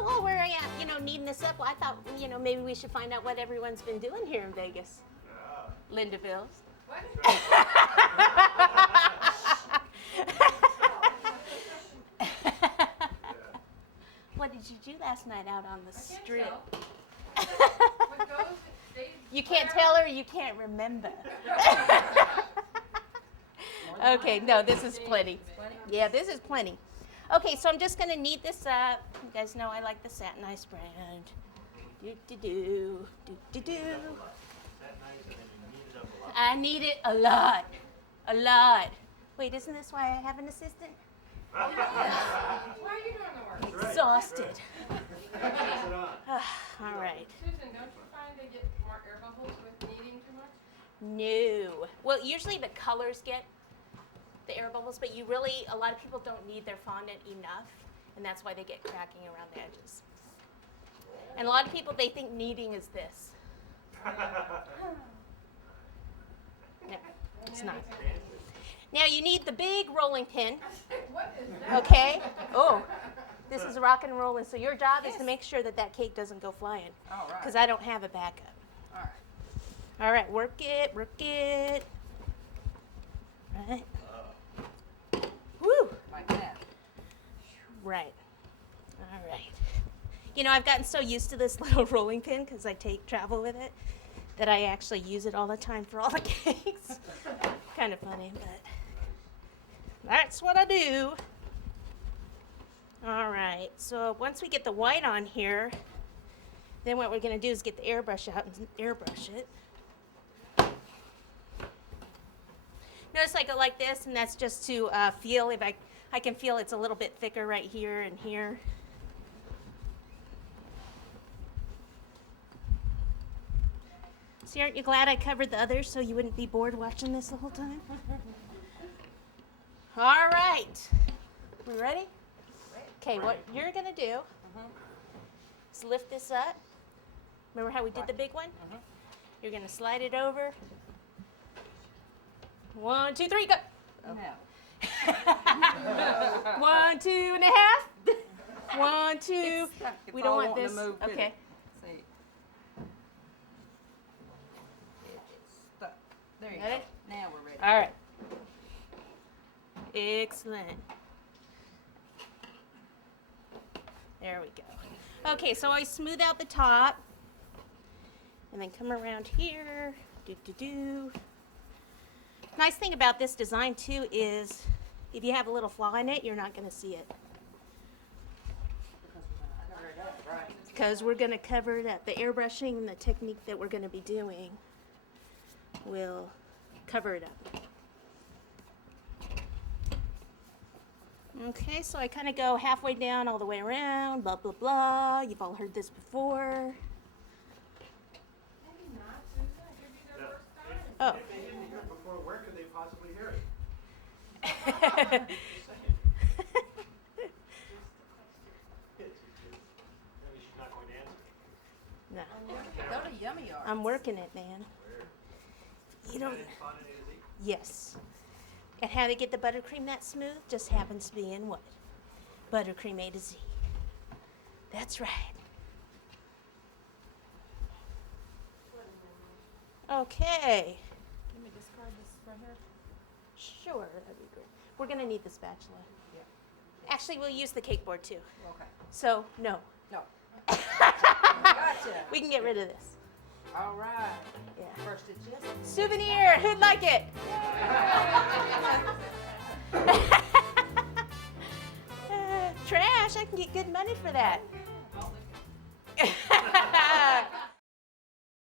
So while we're, kneading this up, I thought, maybe we should find out what everyone's been doing here in Vegas. Linda Bills. What did you do last night out on the strip? You can't tell her, you can't remember. Okay, no, this is plenty. Yeah, this is plenty. Okay, so I'm just going to knead this up. You guys know I like the satinized brand. Do-do-do, do-do-do. I need it a lot. A lot. Wait, isn't this why I have an assistant? Why are you doing the work? Exhausted. All right. Susan, don't you find they get more air bubbles with kneading too much? No. Well, usually the colors get the air bubbles, but a lot of people don't knead their fondant enough, and that's why they get cracking around the edges. And a lot of people, they think kneading is this. No, it's not. Now you need the big rolling pin. What is that? Okay. Oh, this is rock and rolling. So your job is to make sure that cake doesn't go flying. All right. Because I don't have a backup. All right. All right, work it, work it. Right. Woo. Like that. Right. All right. I've gotten so used to this little rolling pin because I travel with it that I actually use it all the time for all the cakes. Kind of funny, but that's what I do. All right, so once we get the white on here, then what we're going to do is get the airbrush out and airbrush it. Notice I go like this, and that's just to feel if I can feel it's a little bit thicker right here and here. See, aren't you glad I covered the others so you wouldn't be bored watching this the whole time? All right. We ready? Okay, what you're going to do is lift this up. Remember how we did the big one? You're going to slide it over. 1, 2, 3, go. No. 1, 2 and a half. 1, 2. We don't want this. Okay. See. It's stuck. There you Got go. it? Now we're ready. All right. Excellent. There we go. Okay, so I smooth out the top and then come around here. Do. Nice thing about this design too is if you have a little flaw in it, you're not going to see it. Because we're going to cover it up. The airbrushing and the technique that we're going to be doing will cover it up. Okay, so I kind of go halfway down all the way around, blah, blah, blah. You've all heard this before. Maybe not, Susan. It could be their first time. Oh. If they didn't hear it before, where could they possibly hear it? Maybe she's not going to answer. No, Go to YummyArts. I'm working it, man. You don't. Yes. And how to get the buttercream that smooth just happens to be in what? Buttercream A to Z. That's right. Okay. Let me discard this right here. Sure, that'd be great. We're going to need the spatula. Yeah. Actually, we'll use the cake board too. Okay. So, no. No. Gotcha. We can get rid of this. All right. Yeah. First it's just. Souvenir. Who'd like it? Trash. I can get good money for that.